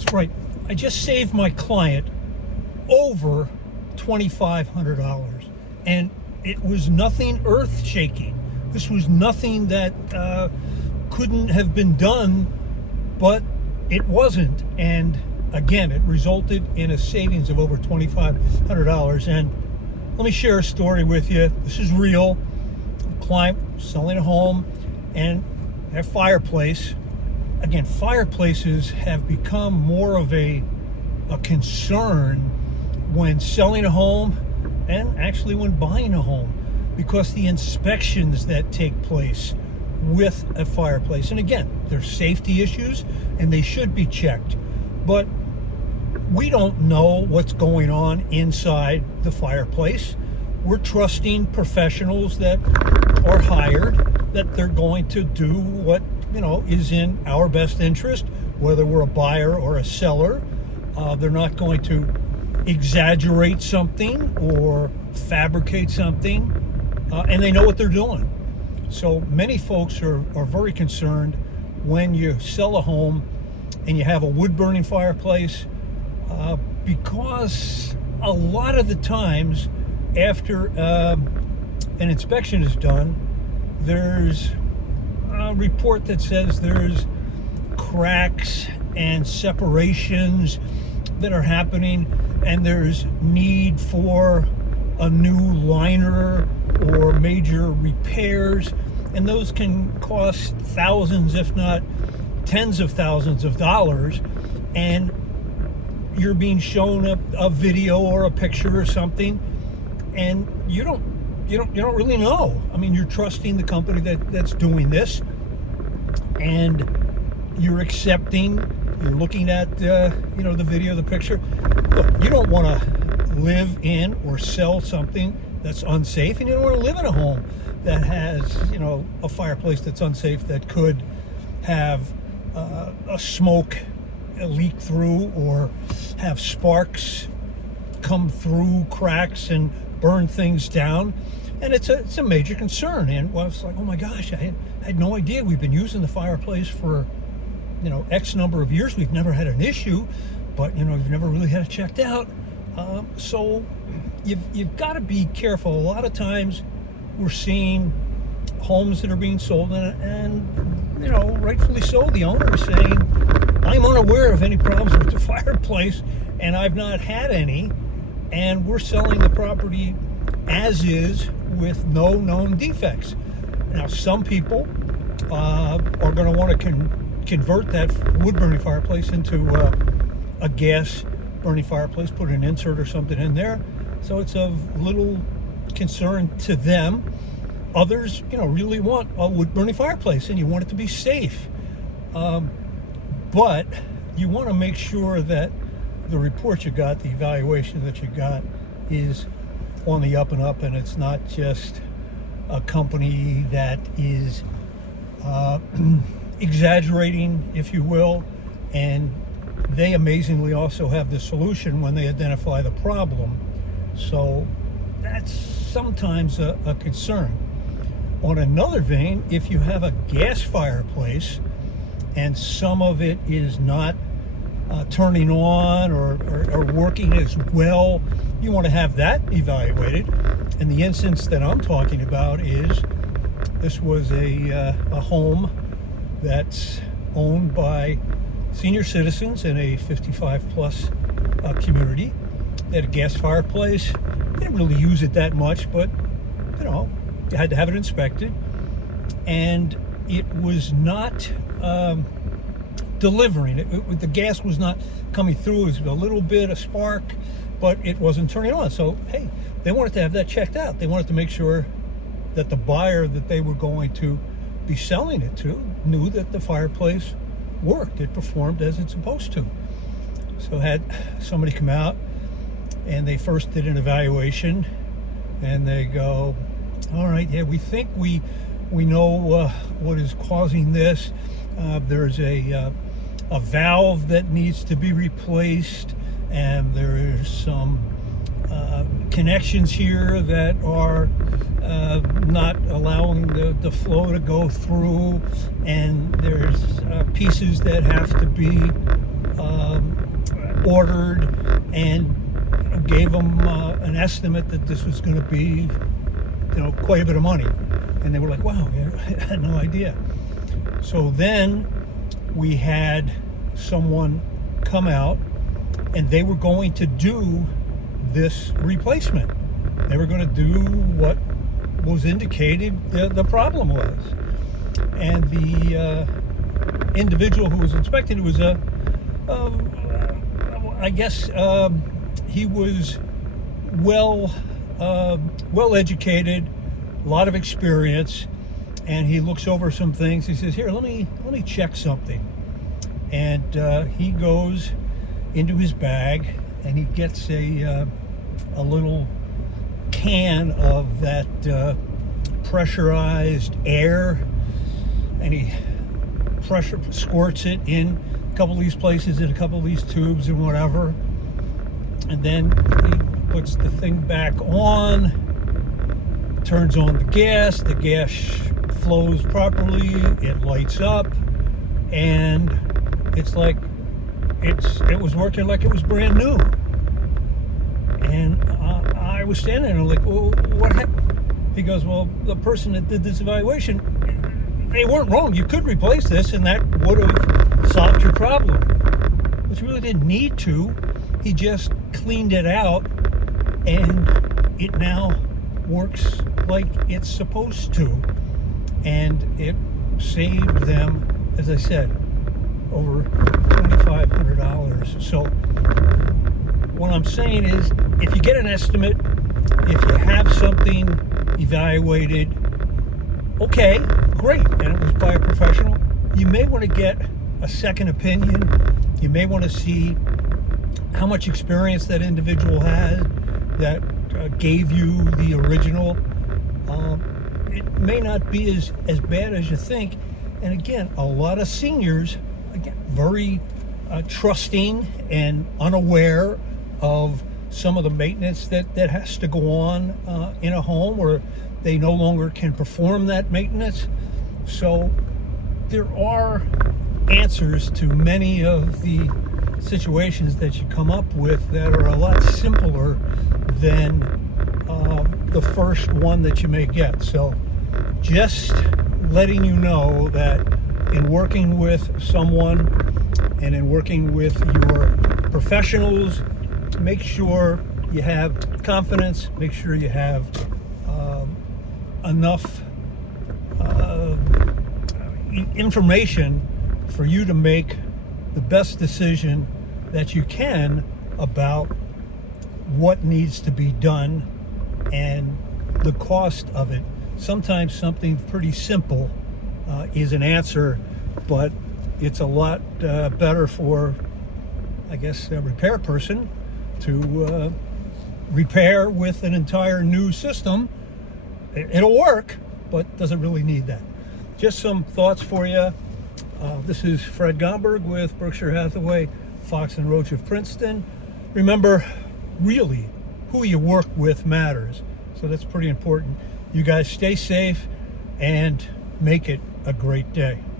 That's right. I just saved my client over $2,500, and it was nothing earth-shaking. This was nothing that couldn't have been done, but it wasn't. And again, it resulted in a savings of over $2,500. And let me share a story with you. This is real. A client selling a home, and their fireplace. Again, fireplaces have become more of a concern when selling a home and actually when buying a home, because the inspections that take place with a fireplace, and again, there's safety issues and they should be checked, but we don't know what's going on inside the fireplace. We're trusting professionals that are hired, that they're going to do what is in our best interest, whether we're a buyer or a seller. They're not going to exaggerate something or fabricate something, and they know what they're doing. So many folks are very concerned when you sell a home and you have a wood-burning fireplace, because a lot of the times after an inspection is done, there's a report that says there's cracks and separations that are happening, and there's need for a new liner or major repairs, and those can cost thousands, if not tens of thousands of dollars, and you're being shown a video or a picture or something, and you don't really know. I mean, you're trusting the company that's doing this, and you're accepting, you're looking at the video, the picture. Look, you don't want to live in or sell something that's unsafe, and you don't want to live in a home that has a fireplace that's unsafe, that could have a smoke leak through or have sparks come through cracks and burn things down. And it's a major concern. And I was like, oh my gosh, I had no idea. We've been using the fireplace for X number of years. We've never had an issue, but we've never really had it checked out. So you've got to be careful. A lot of times we're seeing homes that are being sold, and rightfully so, the owner is saying, I'm unaware of any problems with the fireplace, and I've not had any, and we're selling the property as is with no known defects. Now, some people are going to want to convert that wood-burning fireplace into a gas-burning fireplace, put an insert or something in there, so it's of little concern to them. Others, really want a wood-burning fireplace, and you want it to be safe. But you want to make sure that the report you got, the evaluation that you got, is on the up and up, and it's not just a company that is exaggerating, if you will, and they amazingly also have the solution when they identify the problem. So that's sometimes a concern. On another vein, if you have a gas fireplace and some of it is not turning on or working as well, you want to have that evaluated. And the instance that I'm talking about is, this was a home that's owned by senior citizens in a 55 plus community. They had a gas fireplace. They didn't really use it that much, but you had to have it inspected, and it was not delivering. The gas was not coming through. It was a little bit of spark, but it wasn't turning on. So, hey, they wanted to have that checked out. They wanted to make sure that the buyer that they were going to be selling it to knew that the fireplace worked. It performed as it's supposed to. So had somebody come out, and they first did an evaluation, and they go, all right, yeah, we think we know what is causing this. There's a valve that needs to be replaced, and there's some connections here that are not allowing the flow to go through, and there's pieces that have to be ordered, and gave them an estimate that this was going to be, quite a bit of money. And they were like, wow, I had no idea. So then we had someone come out, and they were going to do this replacement. They were going to do what was indicated the problem was. And the individual who was inspecting it was he was well educated, a lot of experience, and he looks over some things. He says, "Here, let me check something." And he goes into his bag and he gets a little can of that pressurized air, and he squirts it in a couple of these places, in a couple of these tubes and whatever, and then he puts the thing back on, turns on the gas flows properly, it lights up, and it's like it was working like it was brand new. And I was standing there and I'm like, well, what happened? He goes, well, the person that did this evaluation, they weren't wrong. You could replace this and that would have solved your problem. But you really didn't need to. He just cleaned it out, and it now works like it's supposed to. And it saved them, as I said, over $2,500. So what I'm saying is, if you get an estimate, if you have something evaluated, okay, great, and it was by a professional, you may want to get a second opinion. You may want to see how much experience that individual had that gave you the original. It may not be as bad as you think. And again, a lot of seniors, again, very trusting and unaware of some of the maintenance that has to go on in a home, where they no longer can perform that maintenance. So there are answers to many of the situations that you come up with that are a lot simpler than the first one that you may get. So just letting you know that in working with someone and in working with your professionals, make sure you have confidence, make sure you have enough information for you to make the best decision that you can about what needs to be done and the cost of it. Sometimes something pretty simple is an answer, but it's a lot better for, I guess, a repair person to repair with an entire new system. It'll work, but doesn't really need that. Just some thoughts for you. This is Fred Gomberg with Berkshire Hathaway Fox Roach of Princeton. Remember, really, who you work with matters. So that's pretty important. You guys stay safe and make it a great day.